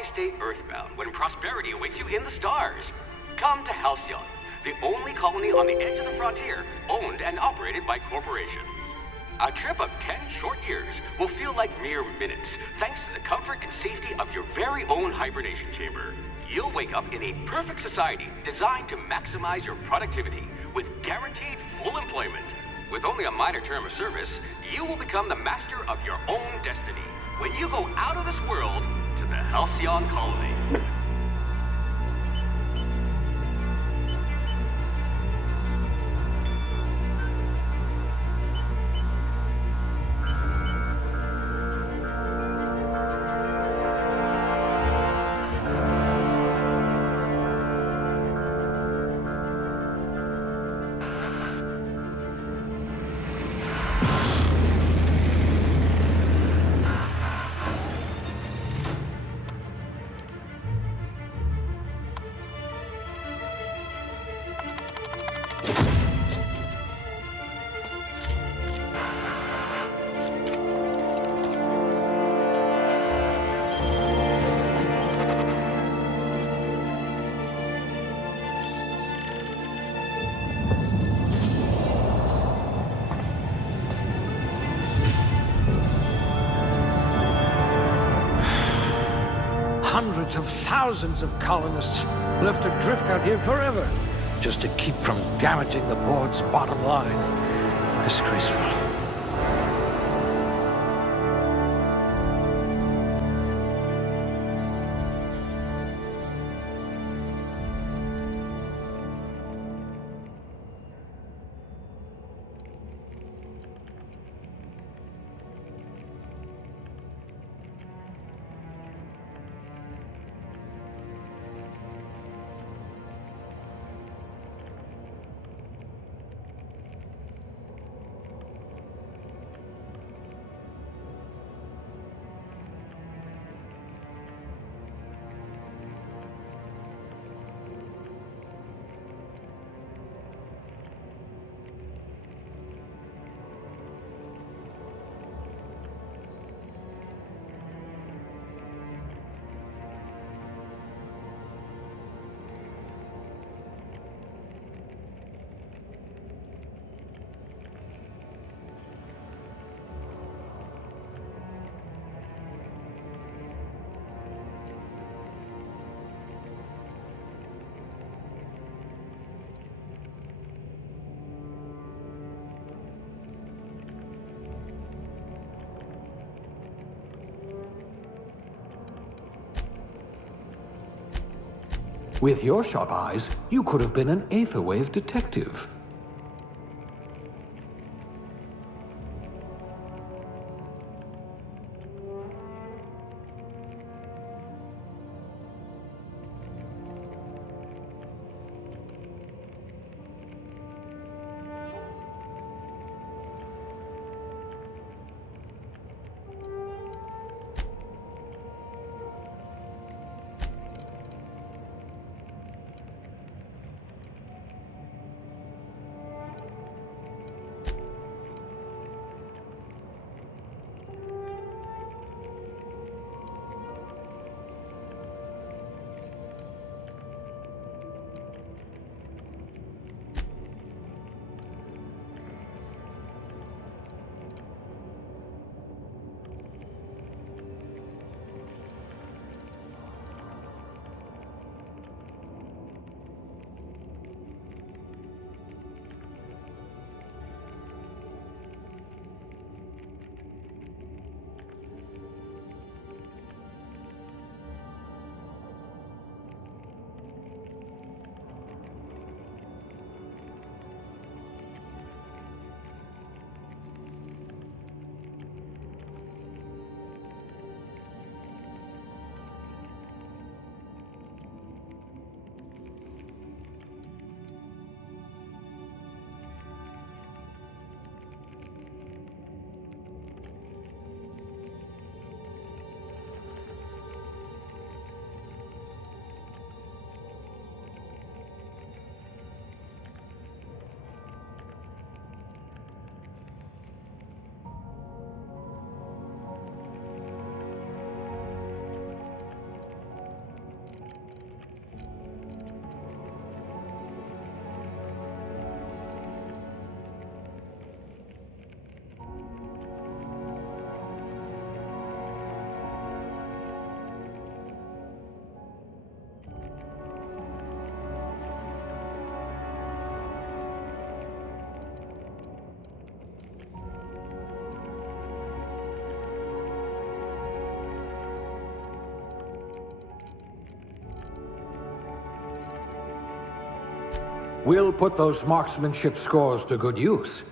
why stay earthbound when prosperity awaits you in the stars? Come to Halcyon, the only colony on the edge of the frontier, owned and operated by corporations. A trip of 10 short years will feel like mere minutes, thanks to the comfort and safety of your very own hibernation chamber. You'll wake up in a perfect society designed to maximize your productivity with guaranteed full employment. With only a minor term of service, you will become the master of your own destiny when you go out of this world to the Halcyon colony. Hundreds of thousands of colonists left adrift out here forever, just to keep from damaging the board's bottom line. Disgraceful. With your sharp eyes, you could have been an Aether Wave detective. We'll put those marksmanship scores to good use.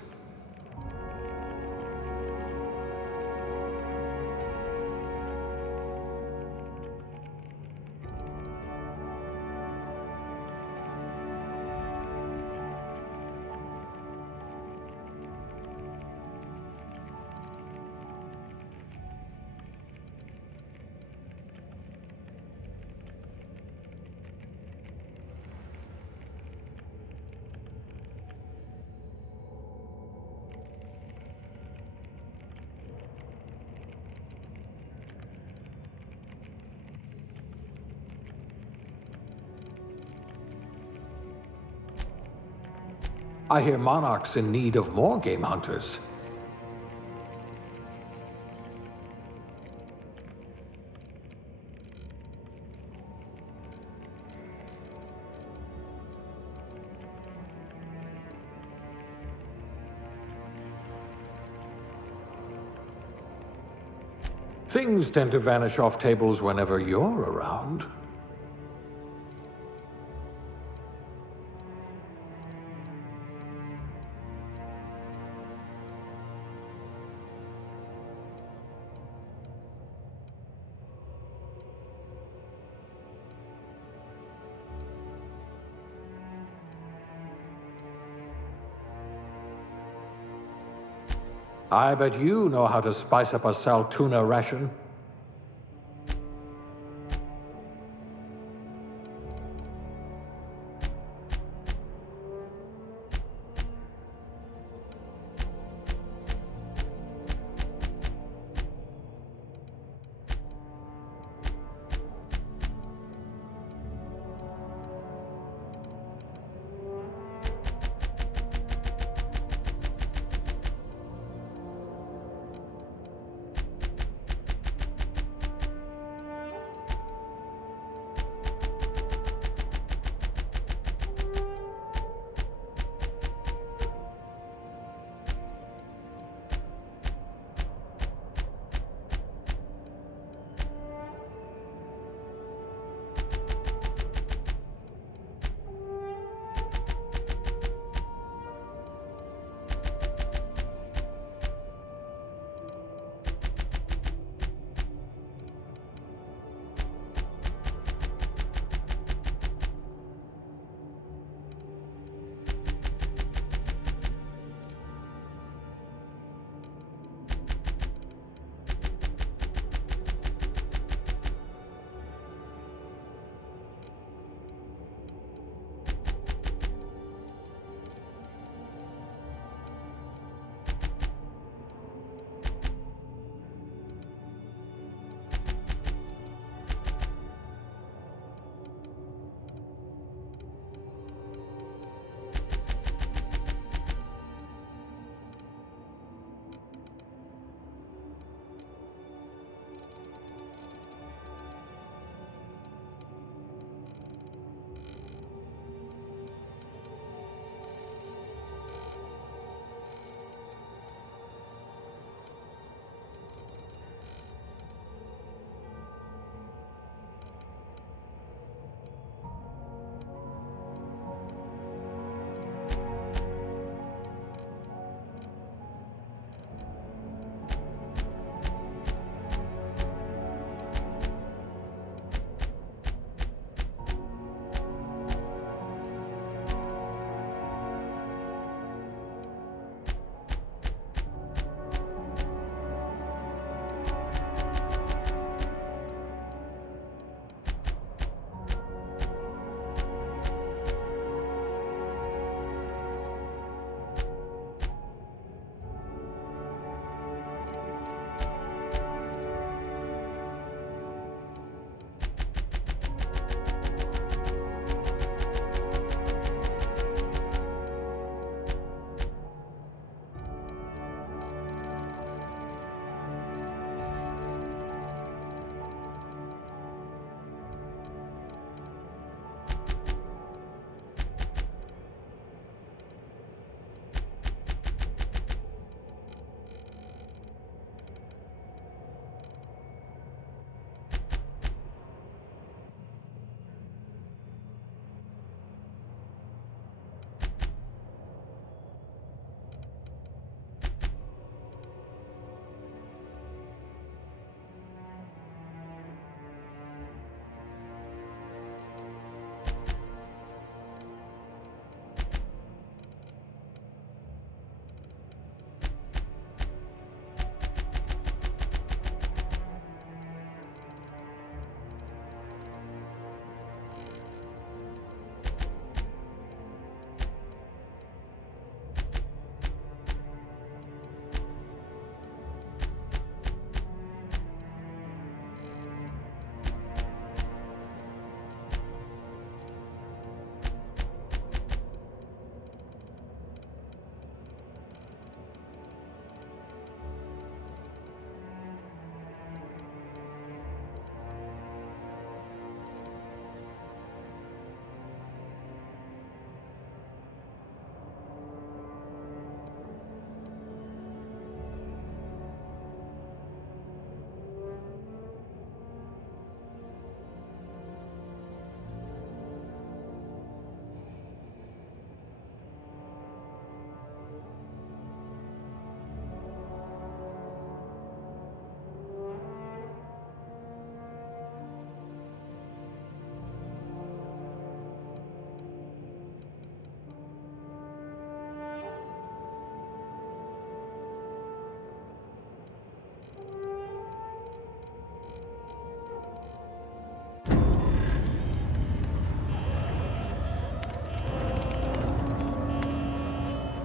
I hear Monarch's in need of more game hunters. Things tend to vanish off tables whenever you're around. I bet you know how to spice up a sal tuna ration.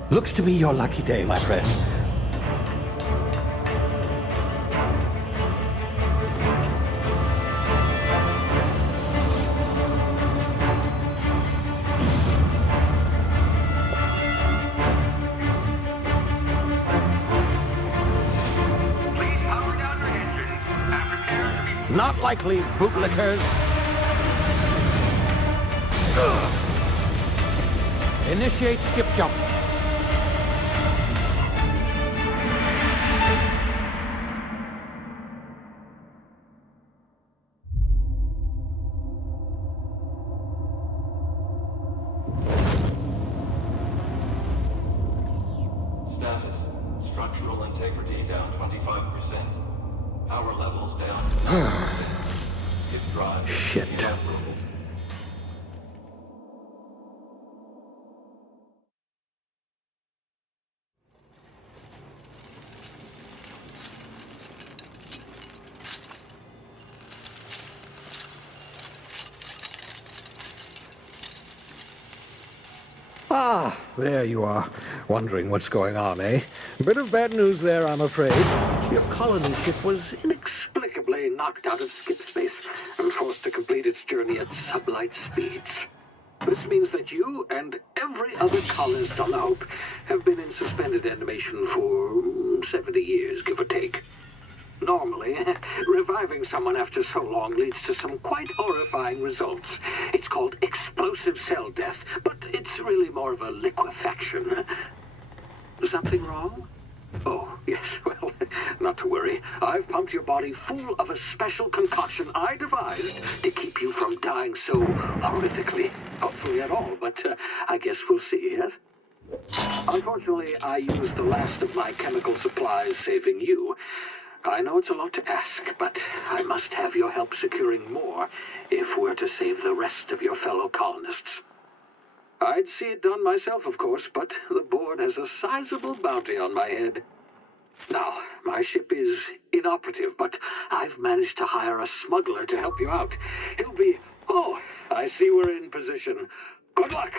Looks to be your lucky day, my friend. Please power down your engines and prepare to be... Not likely, bootlickers. Initiate skip jump. Status. Structural integrity down 25%. Power levels down to 9%. Skip drive. Shit. Inoperable. Ah, there you are. Wondering what's going on, eh? Bit of bad news there, I'm afraid. Your colony ship was inexplicably knocked out of skip space and forced to complete its journey at sublight speeds. This means that you and every other colonist on the Hope have been in suspended animation for 70 years, give or take. Normally, reviving someone after so long leads to some quite horrifying results. It's called explosive cell death, but it's really more of a liquefaction. Something wrong? Oh, yes, well, not to worry. I've pumped your body full of a special concoction I devised to keep you from dying so horrifically. Hopefully at all, but I guess we'll see, yes? Unfortunately, I used the last of my chemical supplies saving you. I know it's a lot to ask, but I must have your help securing more if we're to save the rest of your fellow colonists. I'd see it done myself, of course, but the board has a sizable bounty on my head. Now, my ship is inoperative, but I've managed to hire a smuggler to help you out. He'll be... Oh, I see we're in position. Good luck!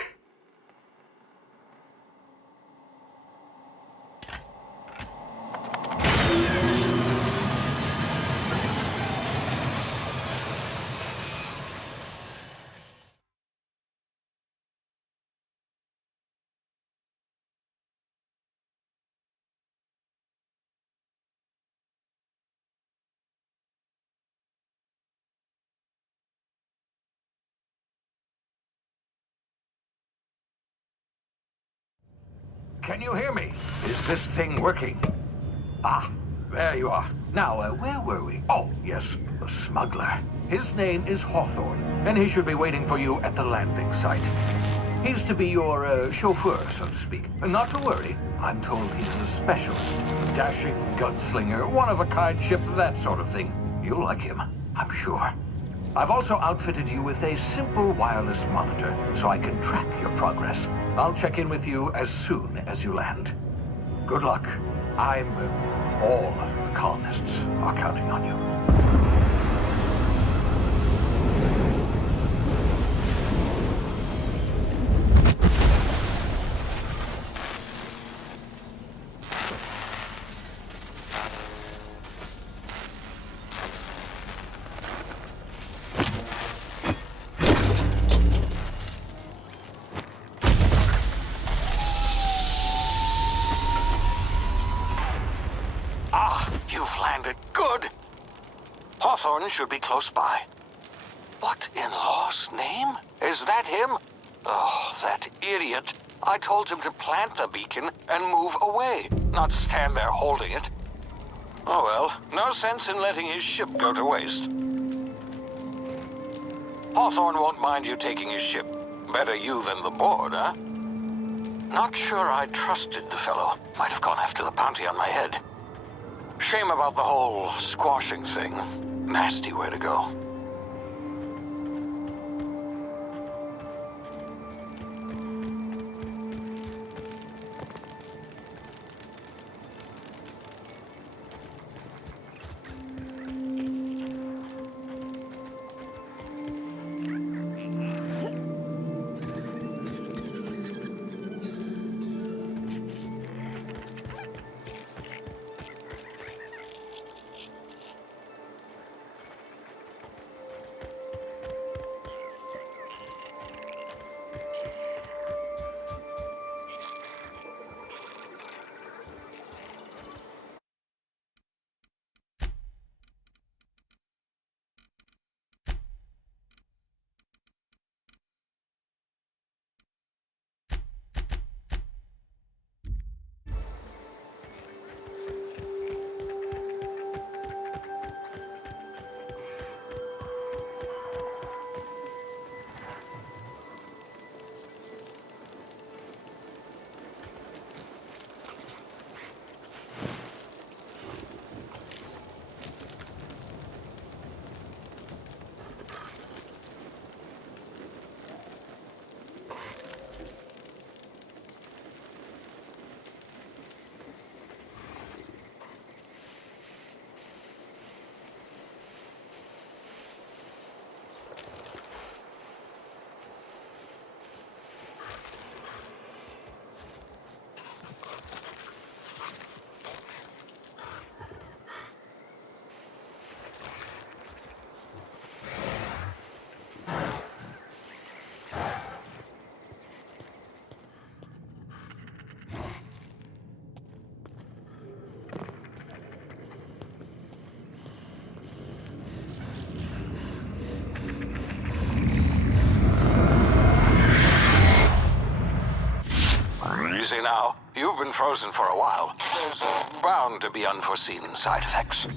Can you hear me? Is this thing working? Ah, there you are. Now, where were we? Oh, yes, the smuggler. His name is Hawthorne, and he should be waiting for you at the landing site. He's to be your chauffeur, so to speak. Not to worry, I'm told he's a specialist. Dashing gunslinger, one-of-a-kind ship, that sort of thing. You'll like him, I'm sure. I've also outfitted you with a simple wireless monitor, so I can track your progress. I'll check in with you as soon as you land. Good luck. All the colonists are counting on you. Hawthorne should be close by. What in law's name? Is that him? Oh, that idiot. I told him to plant the beacon and move away, not stand there holding it. Oh well, no sense in letting his ship go to waste. Hawthorne won't mind you taking his ship. Better you than the board, huh? Not sure I trusted the fellow. Might have gone after the bounty on my head. Shame about the whole squashing thing. Nasty way to go. Easy now. You've been frozen for a while. There's bound to be unforeseen side effects.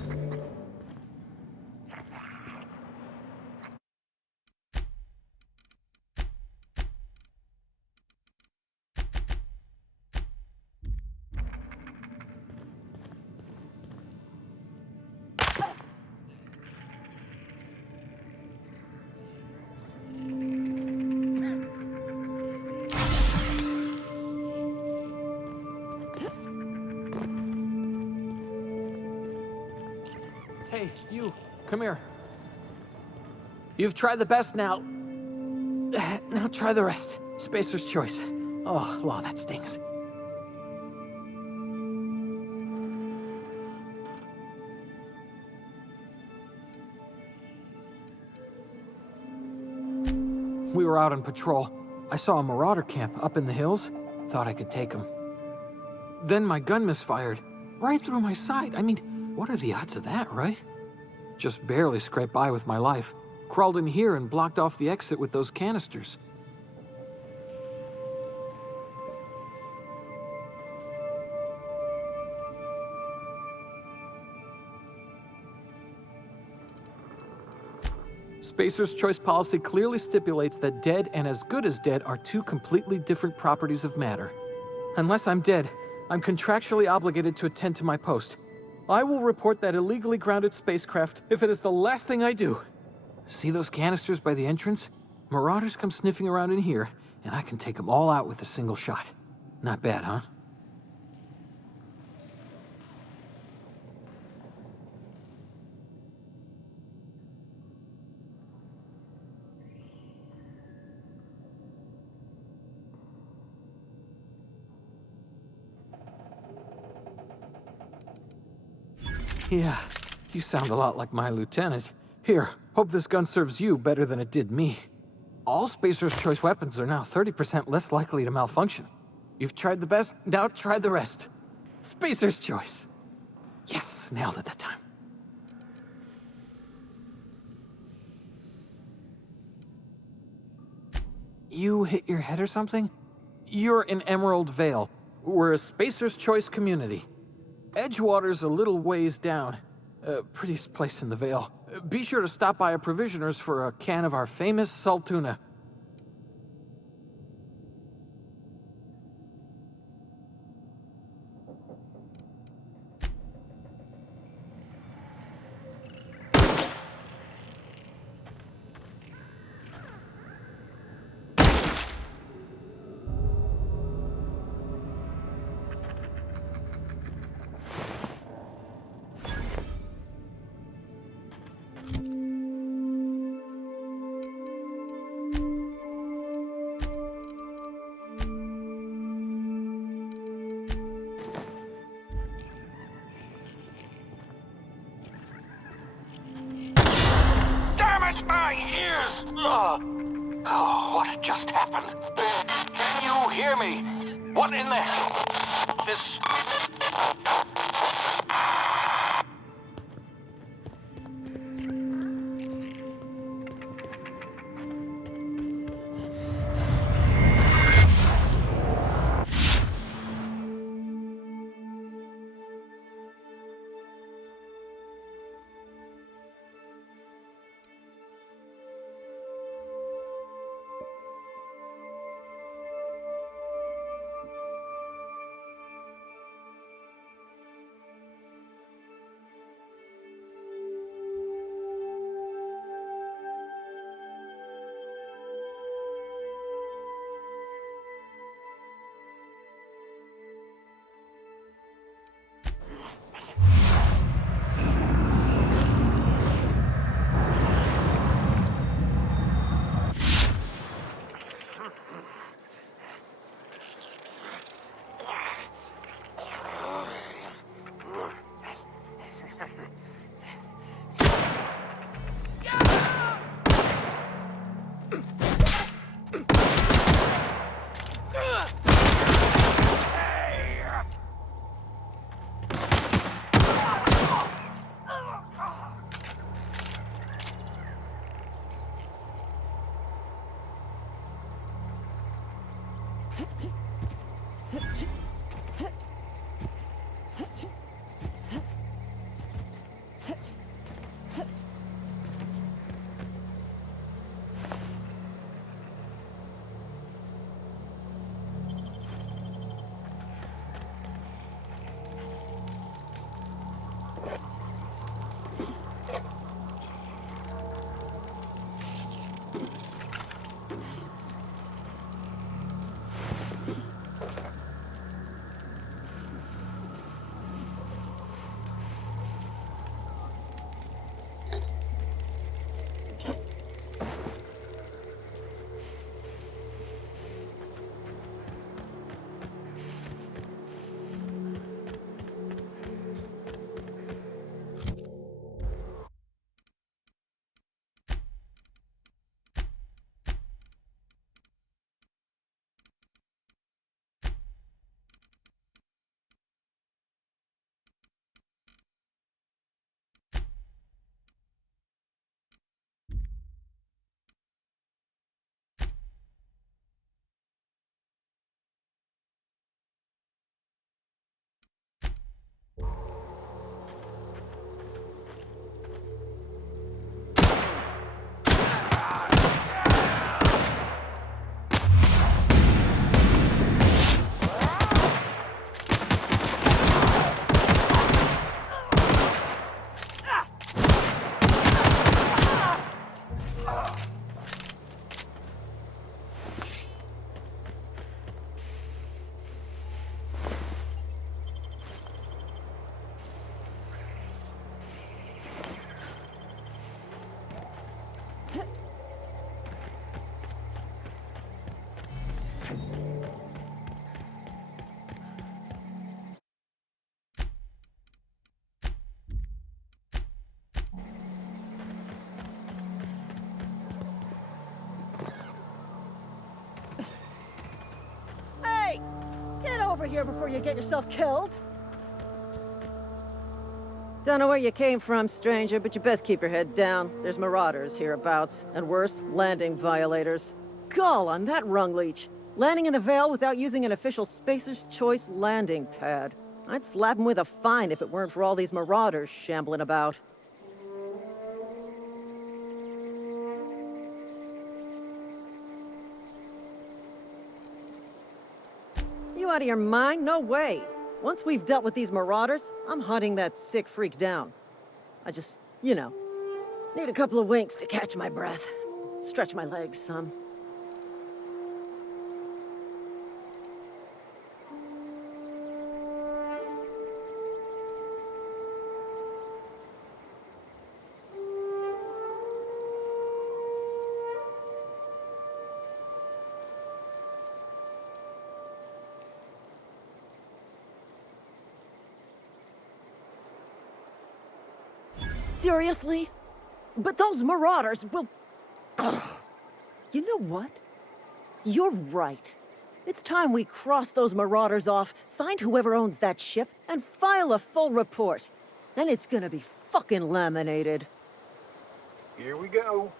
Hey, you, come here. You've tried the best now. Now try the rest. Spacer's choice. Oh, wow, that stings. We were out on patrol. I saw a marauder camp up in the hills. Thought I could take him. Then my gun misfired. Right through my side. I mean, what are the odds of that, right? Just barely scraped by with my life. Crawled in here and blocked off the exit with those canisters. Spacer's choice policy clearly stipulates that dead and as good as dead are two completely different properties of matter. Unless I'm dead, I'm contractually obligated to attend to my post. I will report that illegally grounded spacecraft if it is the last thing I do. See those canisters by the entrance? Marauders come sniffing around in here, and I can take them all out with a single shot. Not bad, huh? Yeah, you sound a lot like my lieutenant. Here, hope this gun serves you better than it did me. All Spacer's choice weapons are now 30% less likely to malfunction. You've tried the best, now try the rest. Spacer's choice. Yes, nailed it that time. You hit your head or something? You're in Emerald Vale. We're a Spacer's choice community. Edgewater's a little ways down. Prettiest place in the Vale. Be sure to stop by a provisioner's for a can of our famous salt tuna. Damn it, my ears! Oh, what just happened? Can you hear me? What in the hell? This... of here before you get yourself killed. Don't know where you came from, stranger, but you best keep your head down. There's marauders hereabouts, and worse, landing violators. Gall on that rung leech. Landing in the Vale without using an official Spacer's Choice landing pad. I'd slap him with a fine if it weren't for all these marauders shambling about. You out of your mind? No way. Once we've dealt with these marauders, I'm hunting that sick freak down. I just, need a couple of winks to catch my breath. Stretch my legs some. Seriously? But those marauders will... Ugh. You know what? You're right. It's time we cross those marauders off, find whoever owns that ship, and file a full report. Then it's gonna be fucking laminated. Here we go.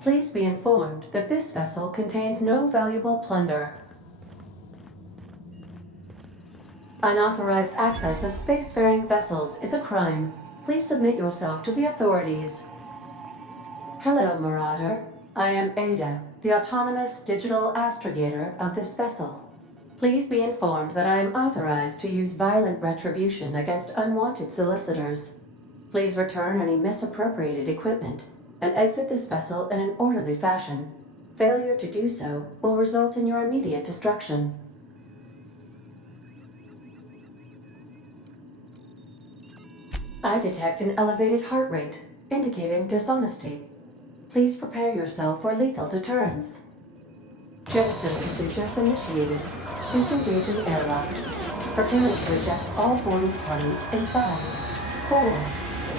Please be informed that this vessel contains no valuable plunder. Unauthorized access of spacefaring vessels is a crime. Please submit yourself to the authorities. Hello, Marauder. I am Ada, the autonomous digital astrogator of this vessel. Please be informed that I am authorized to use violent retribution against unwanted solicitors. Please return any misappropriated equipment and exit this vessel in an orderly fashion. Failure to do so will result in your immediate destruction. I detect an elevated heart rate, indicating dishonesty. Please prepare yourself for lethal deterrence. Jettison procedures initiated. Disengaging airlocks. Preparing to eject all boarding parties in 5, 4,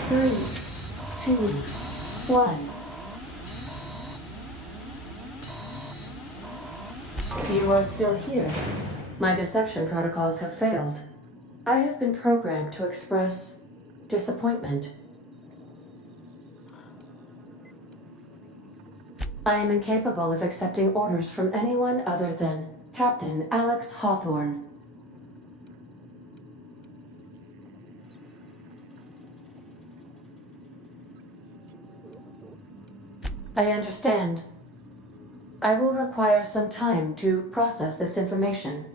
3, 2, 1. You are still here. My deception protocols have failed. I have been programmed to express disappointment. I am incapable of accepting orders from anyone other than Captain Alex Hawthorne. I understand. I will require some time to process this information.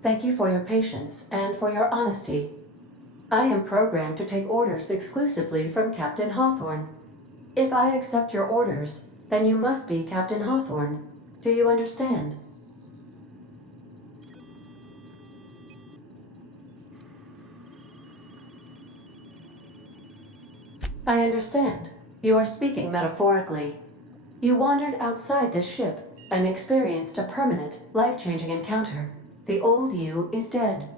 Thank you for your patience and for your honesty. I am programmed to take orders exclusively from Captain Hawthorne. If I accept your orders, then you must be Captain Hawthorne. Do you understand? I understand. You are speaking metaphorically. You wandered outside this ship and experienced a permanent, life-changing encounter. The old you is dead.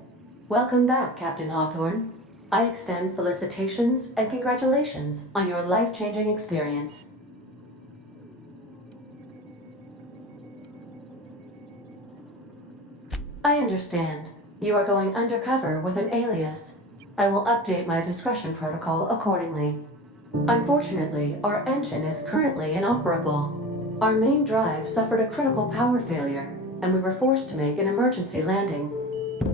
Welcome back, Captain Hawthorne. I extend felicitations and congratulations on your life-changing experience. I understand. You are going undercover with an alias. I will update my discretion protocol accordingly. Unfortunately, our engine is currently inoperable. Our main drive suffered a critical power failure, and we were forced to make an emergency landing.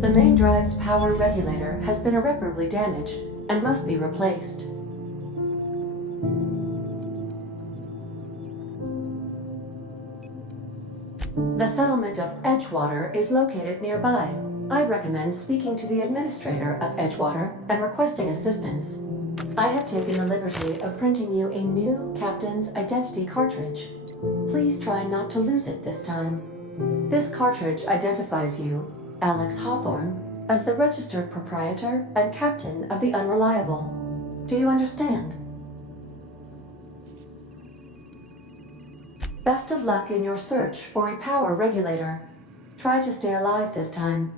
The main drive's power regulator has been irreparably damaged and must be replaced. The settlement of Edgewater is located nearby. I recommend speaking to the administrator of Edgewater and requesting assistance. I have taken the liberty of printing you a new captain's identity cartridge. Please try not to lose it this time. This cartridge identifies you, Alex Hawthorne, as the registered proprietor and captain of the Unreliable. Do you understand? Best of luck in your search for a power regulator. Try to stay alive this time.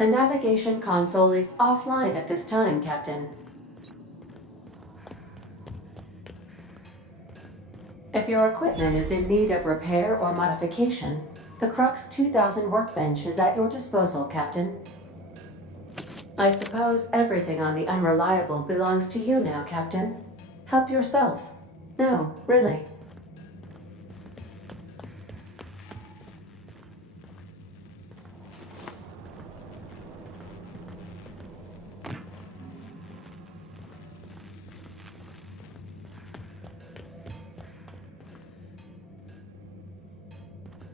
The navigation console is offline at this time, Captain. If your equipment is in need of repair or modification, the Crux 2000 workbench is at your disposal, Captain. I suppose everything on the Unreliable belongs to you now, Captain. Help yourself. No, really.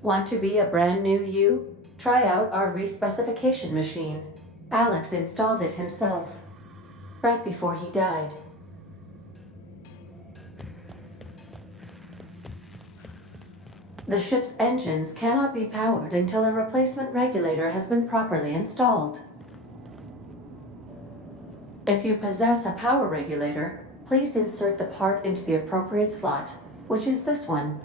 Want to be a brand new you? Try out our respecification machine. Alex installed it himself, right before he died. The ship's engines cannot be powered until a replacement regulator has been properly installed. If you possess a power regulator, please insert the part into the appropriate slot, which is this one.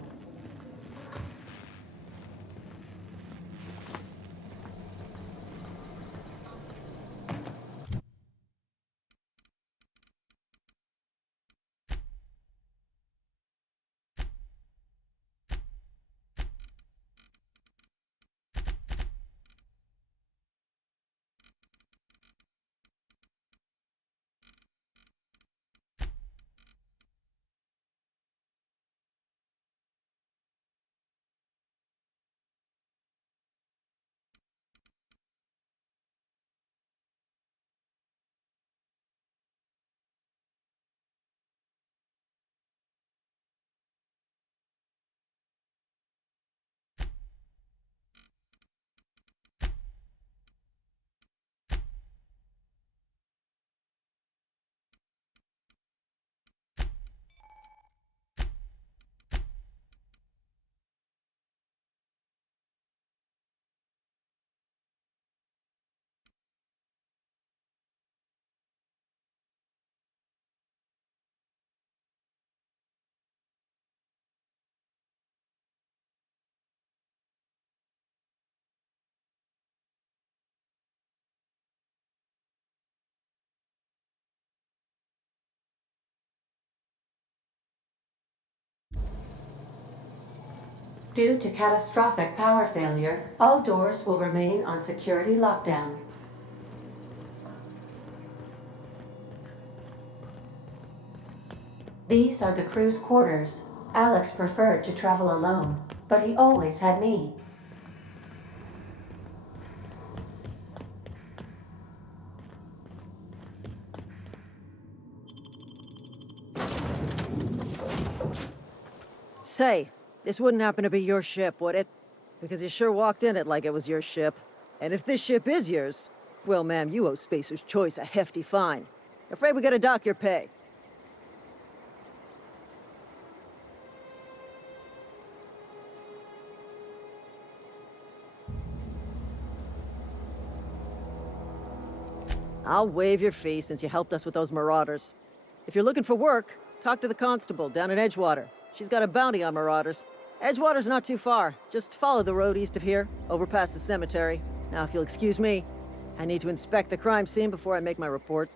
Due to catastrophic power failure, all doors will remain on security lockdown. These are the crew's quarters. Alex preferred to travel alone, but he always had me. Say, this wouldn't happen to be your ship, would it? Because you sure walked in it like it was your ship. And if this ship is yours, well, ma'am, you owe Spacer's Choice a hefty fine. Afraid we gotta dock your pay. I'll waive your fee since you helped us with those marauders. If you're looking for work, talk to the constable down in Edgewater. She's got a bounty on marauders. Edgewater's not too far. Just follow the road east of here, over past the cemetery. Now, if you'll excuse me, I need to inspect the crime scene before I make my report.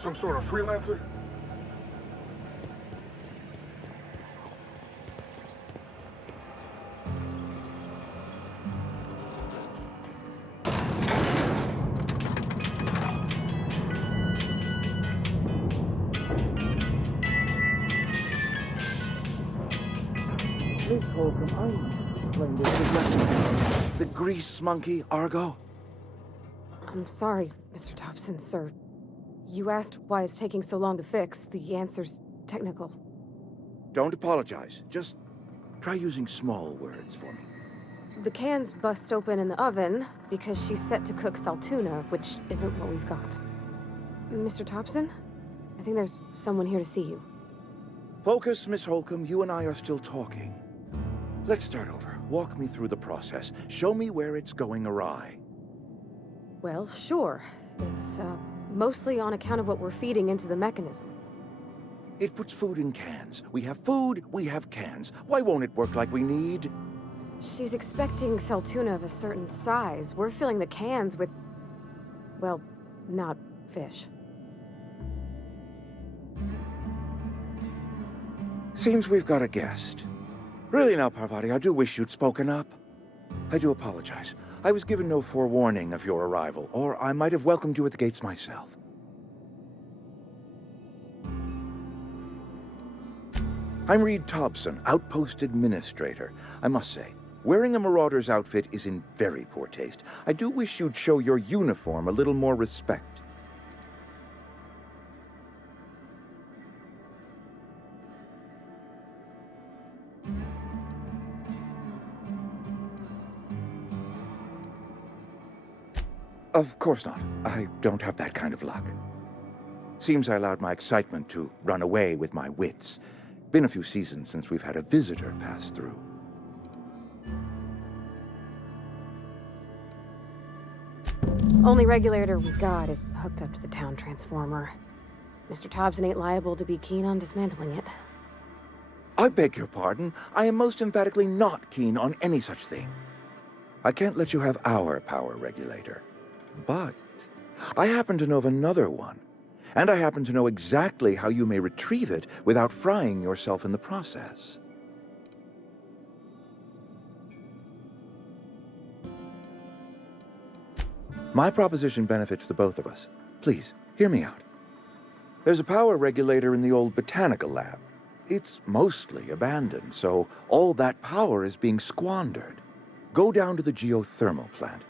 some sort of freelancer? Miss Holcomb, I explained this with The grease monkey, Argo? I'm sorry, Mr. Thompson, sir. You asked why it's taking so long to fix. The answer's technical. Don't apologize. Just try using small words for me. The cans bust open in the oven because she's set to cook saltuna, which isn't what we've got. Mr. Thompson? I think there's someone here to see you. Focus, Miss Holcomb. You and I are still talking. Let's start over. Walk me through the process. Show me where it's going awry. Well, sure. It's, mostly on account of what we're feeding into the mechanism. It puts food in cans. We have food, we have cans. Why won't it work like we need? She's expecting saltuna of a certain size. We're filling the cans with, well, not fish. Seems we've got a guest. Really now, Parvati, I do wish you'd spoken up. I do apologize. I was given no forewarning of your arrival, or I might have welcomed you at the gates myself. I'm Reed Thompson, Outpost Administrator. I must say, wearing a Marauder's outfit is in very poor taste. I do wish you'd show your uniform a little more respect. Of course not. I don't have that kind of luck. Seems I allowed my excitement to run away with my wits. Been a few seasons since we've had a visitor pass through. Only regulator we got is hooked up to the town transformer. Mr. Thompson ain't liable to be keen on dismantling it. I beg your pardon. I am most emphatically not keen on any such thing. I can't let you have our power regulator. But I happen to know of another one, and I happen to know exactly how you may retrieve it without frying yourself in the process. My proposition benefits the both of us. Please, hear me out. There's a power regulator in the old botanical lab. It's mostly abandoned, so all that power is being squandered. Go down to the geothermal plant.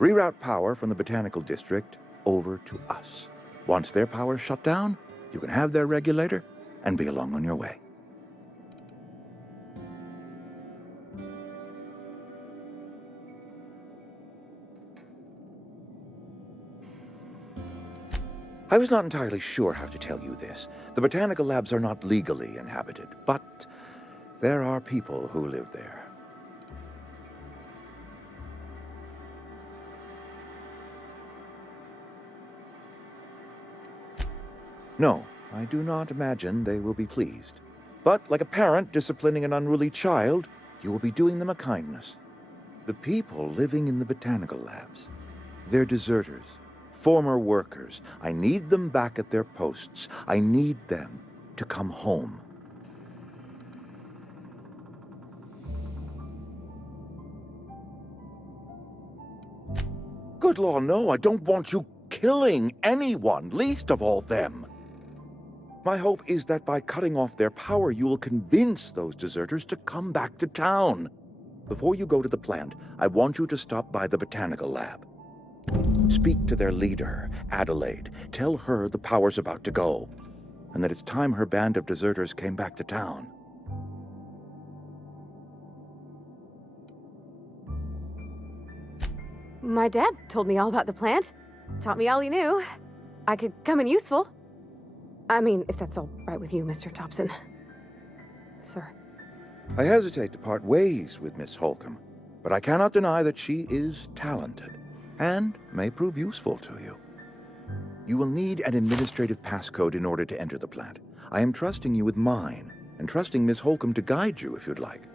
Reroute power from the botanical district over to us. Once their power's shut down, you can have their regulator and be along on your way. I was not entirely sure how to tell you this. The botanical labs are not legally inhabited, but there are people who live there. No, I do not imagine they will be pleased. But like a parent disciplining an unruly child, you will be doing them a kindness. The people living in the botanical labs, they're deserters, former workers. I need them back at their posts. I need them to come home. Good law, no, I don't want you killing anyone, least of all them. My hope is that by cutting off their power, you will convince those deserters to come back to town. Before you go to the plant, I want you to stop by the botanical lab. Speak to their leader, Adelaide. Tell her the power's about to go, and that it's time her band of deserters came back to town. My dad told me all about the plant. Taught me all he knew. I could come in useful. I mean, if that's all right with you, Mr. Thompson. Sir. I hesitate to part ways with Miss Holcomb, but I cannot deny that she is talented and may prove useful to you. You will need an administrative passcode in order to enter the plant. I am trusting you with mine, and trusting Miss Holcomb to guide you if you'd like.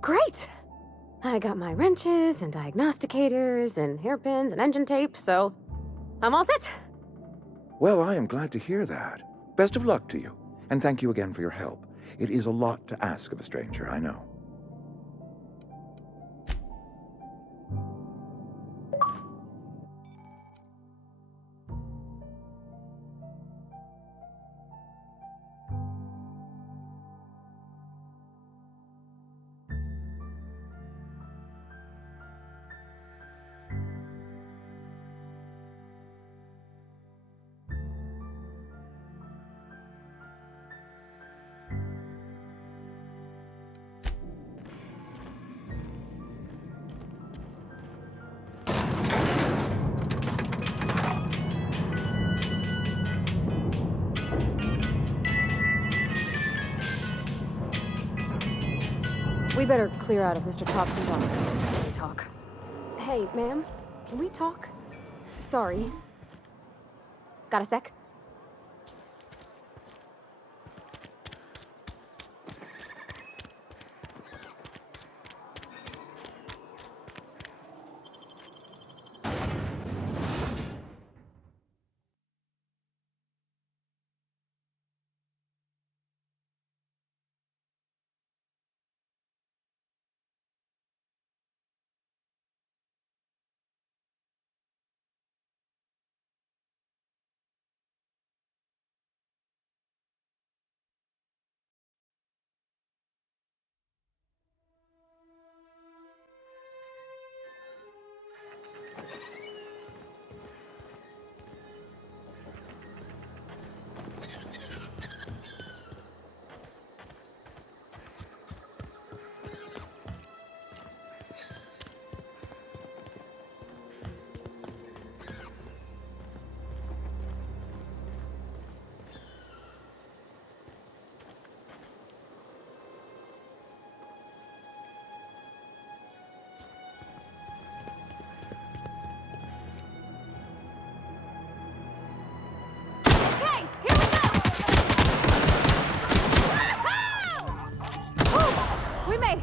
Great! I got my wrenches and diagnosticators and hairpins and engine tape, so I'm all set. Well, I am glad to hear that. Best of luck to you, and thank you again for your help. It is a lot to ask of a stranger, I know. We better clear out of Mr. Thompson's office before we talk. Hey, ma'am, can we talk? Sorry. Got a sec? Okay, here we go! Woo! We made it!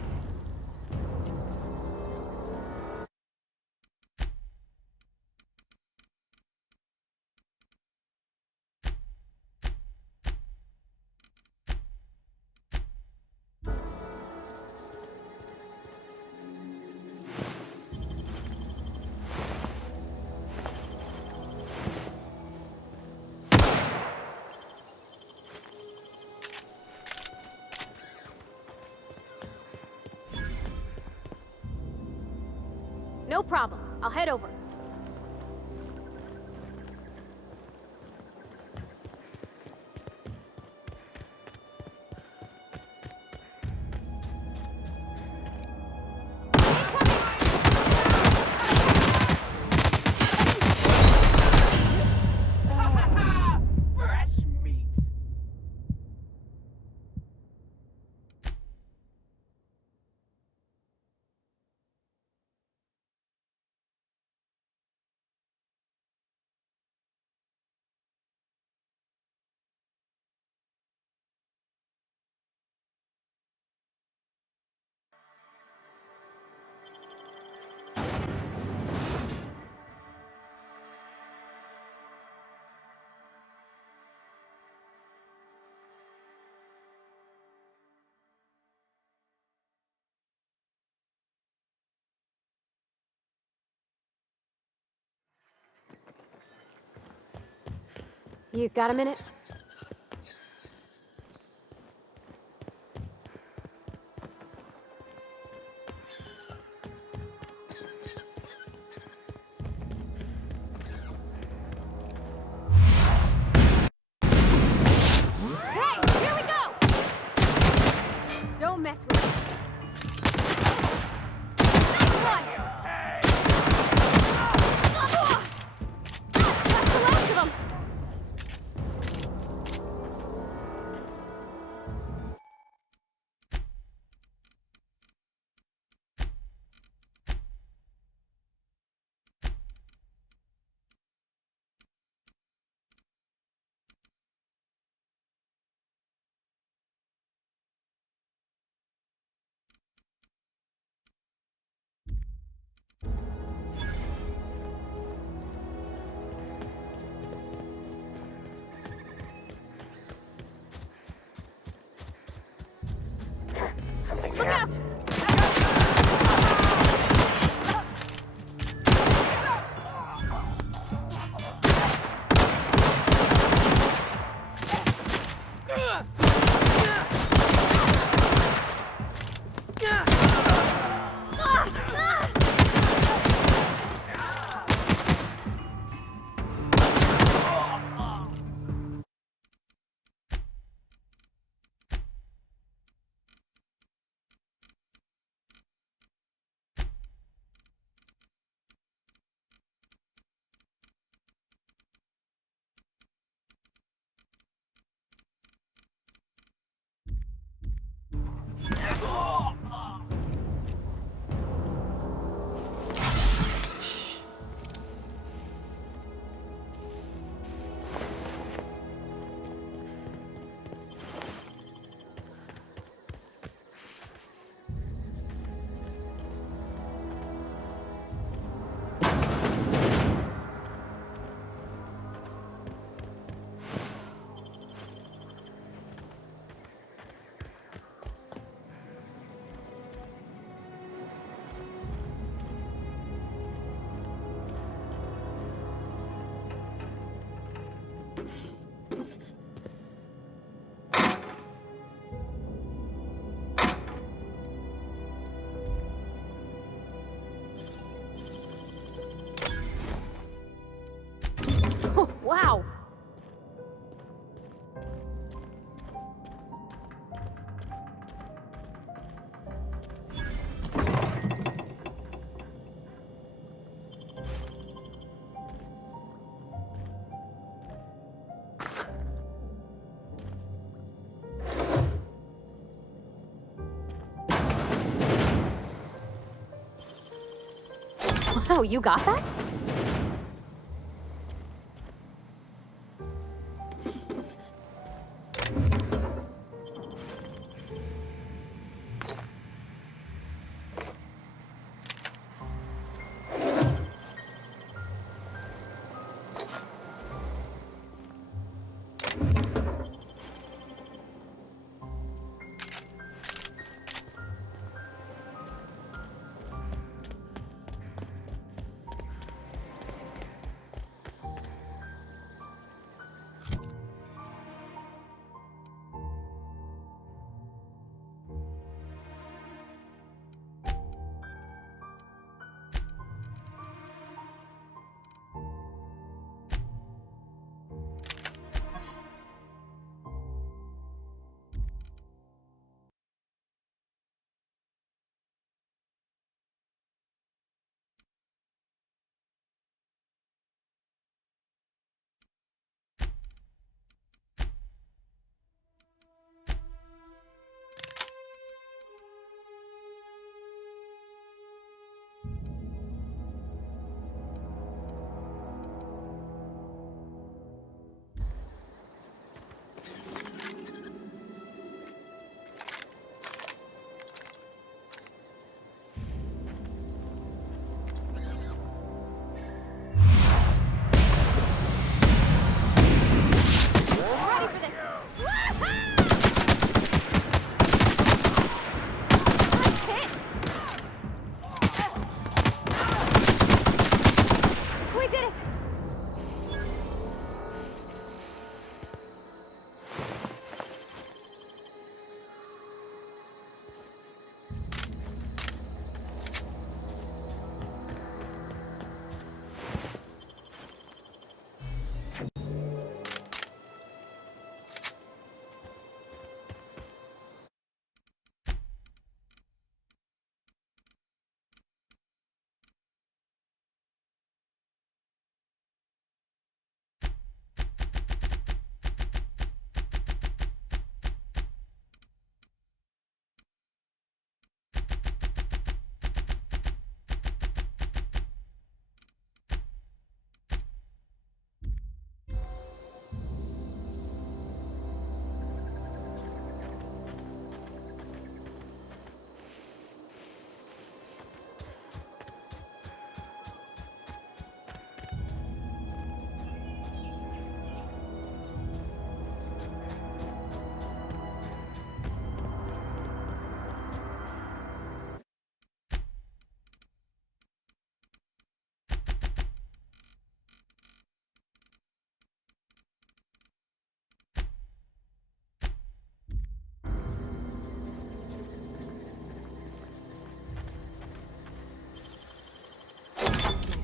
No problem. I'll head over. Fresh meat. You got a minute? Hey, here we go! Don't mess with me. Nice one! That's the last of them! Oh, you got that?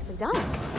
Nicely done.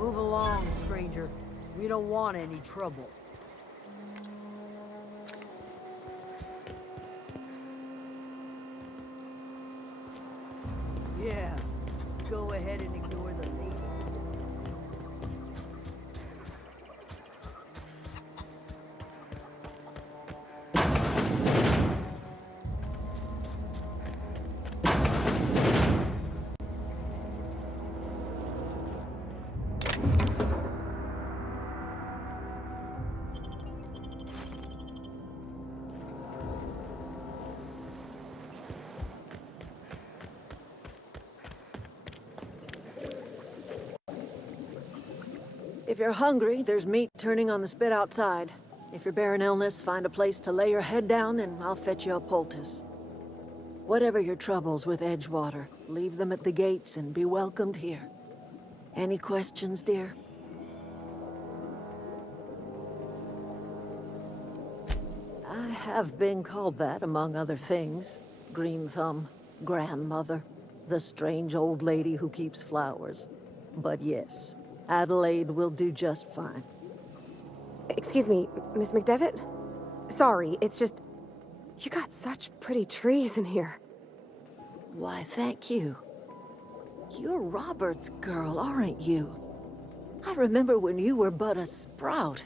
Move along, stranger. We don't want any trouble. Yeah, go ahead and ignore the lady. If you're hungry, there's meat turning on the spit outside. If you're bearing illness, find a place to lay your head down and I'll fetch you a poultice. Whatever your troubles with Edgewater, leave them at the gates and be welcomed here. Any questions, dear? I have been called that, among other things. Green Thumb, grandmother, the strange old lady who keeps flowers. But yes, Adelaide will do just fine. Excuse me, Miss McDevitt? Sorry, it's just... You got such pretty trees in here. Why, thank you. You're Robert's girl, aren't you? I remember when you were but a sprout.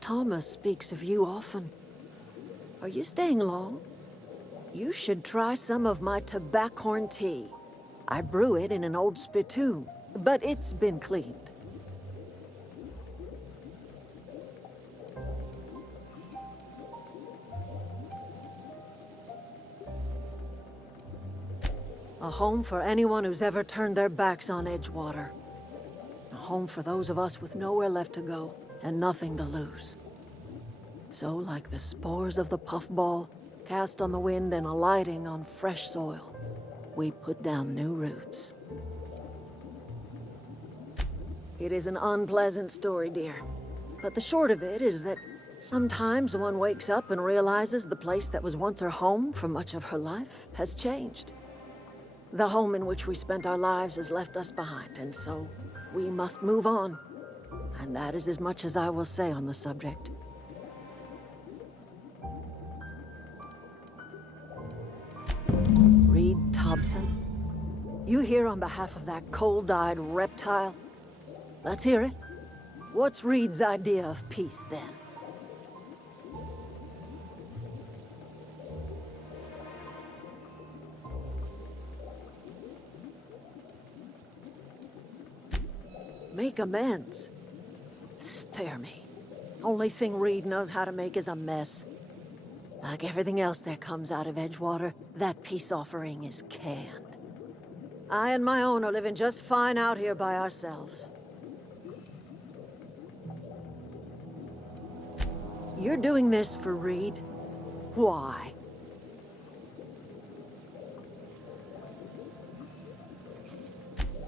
Thomas speaks of you often. Are you staying long? You should try some of my tobaccorn tea. I brew it in an old spittoon, but it's been cleaned. A home for anyone who's ever turned their backs on Edgewater. A home for those of us with nowhere left to go and nothing to lose. So, like the spores of the puffball, cast on the wind and alighting on fresh soil, we put down new roots. It is an unpleasant story, dear. But the short of it is that sometimes one wakes up and realizes the place that was once her home for much of her life has changed. The home in which we spent our lives has left us behind, and so we must move on. And that is as much as I will say on the subject. Reed Thompson? You here on behalf of that cold-eyed reptile? Let's hear it. What's Reed's idea of peace, then? Make amends? Spare me. Only thing Reed knows how to make is a mess. Like everything else that comes out of Edgewater, that peace offering is canned. I and my own are living just fine out here by ourselves. You're doing this for Reed? Why?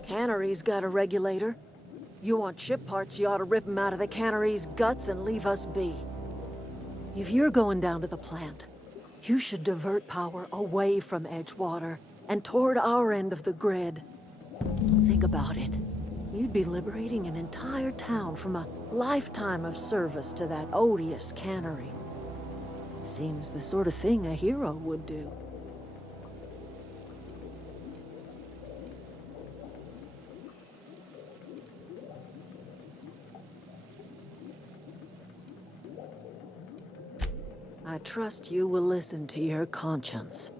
Cannery's got a regulator. You want ship parts, you ought to rip them out of the cannery's guts and leave us be. If you're going down to the plant, you should divert power away from Edgewater and toward our end of the grid. Think about it. You'd be liberating an entire town from a lifetime of service to that odious cannery. Seems the sort of thing a hero would do. I trust you will listen to your conscience.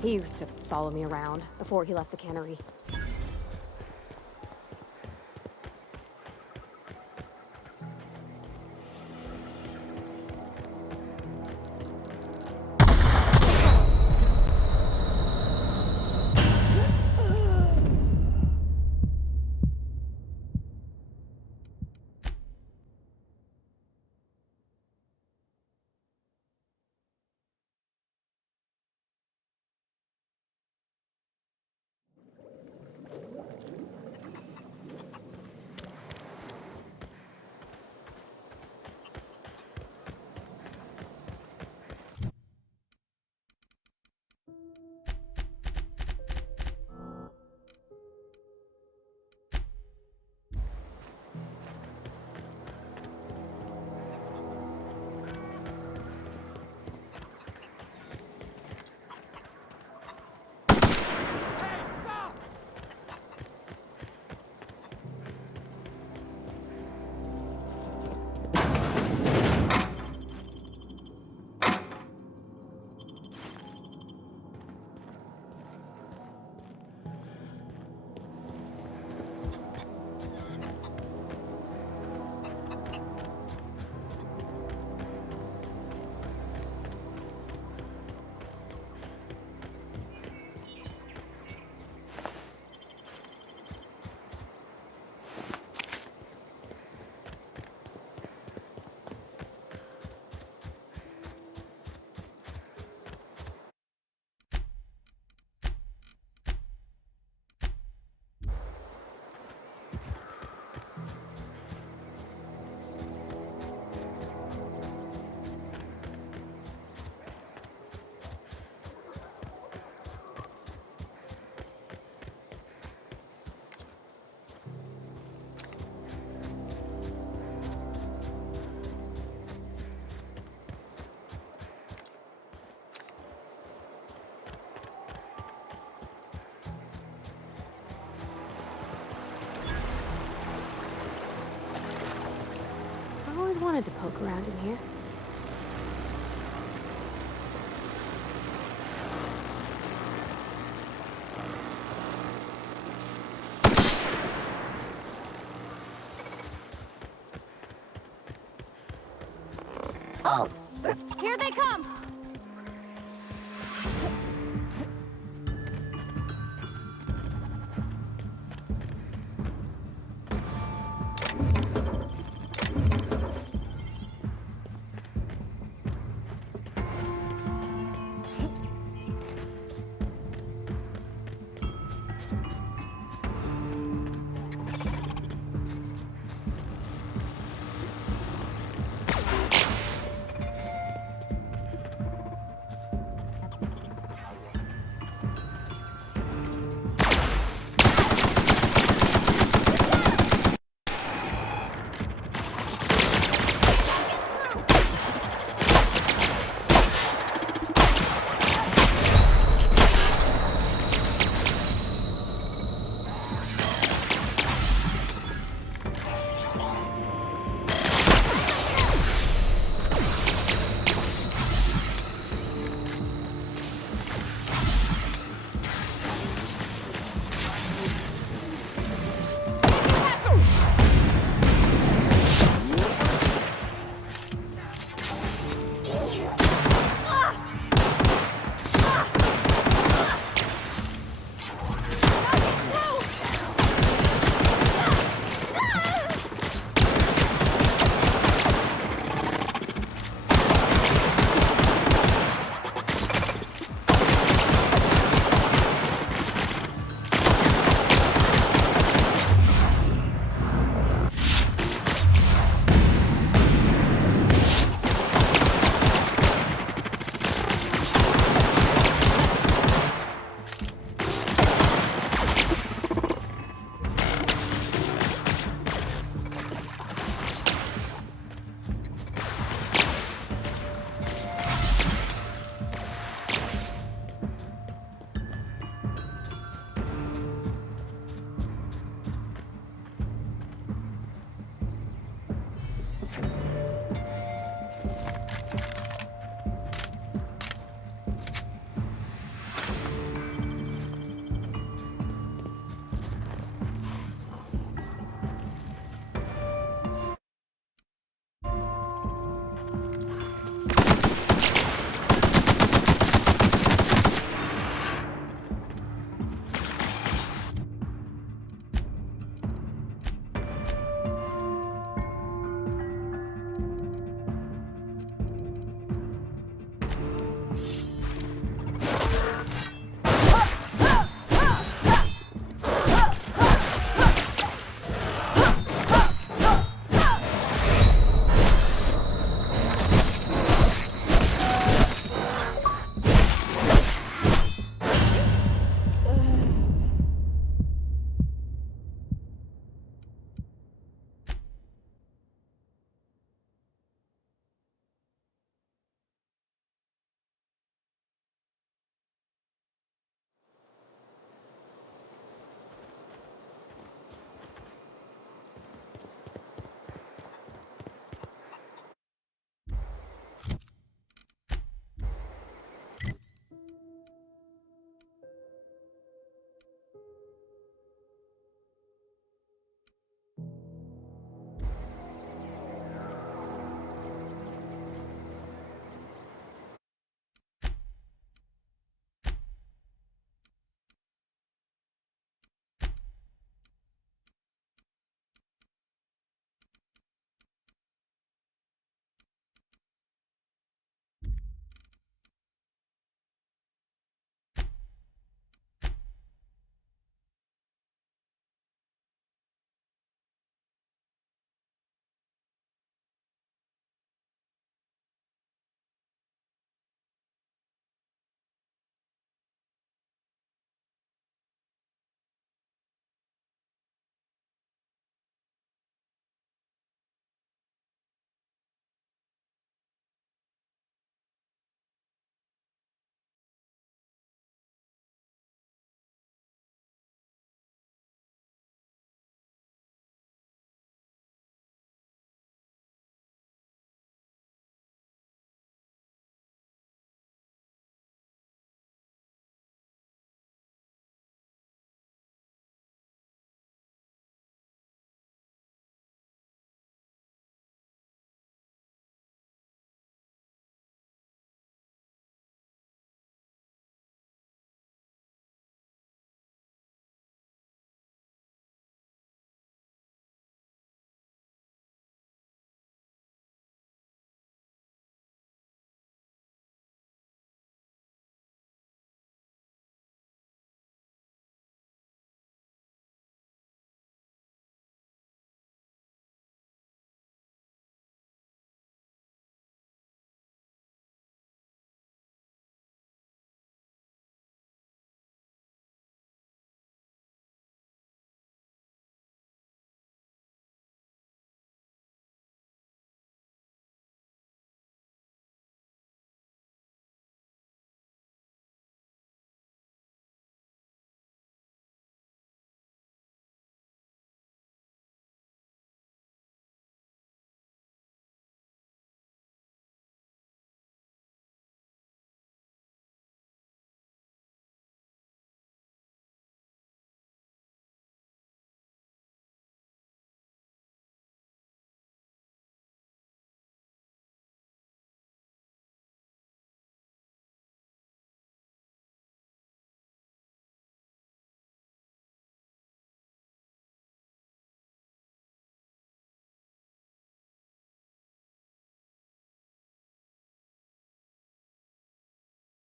He used to follow me around before he left the cannery. I always wanted to poke around in here. Oh! Here they come!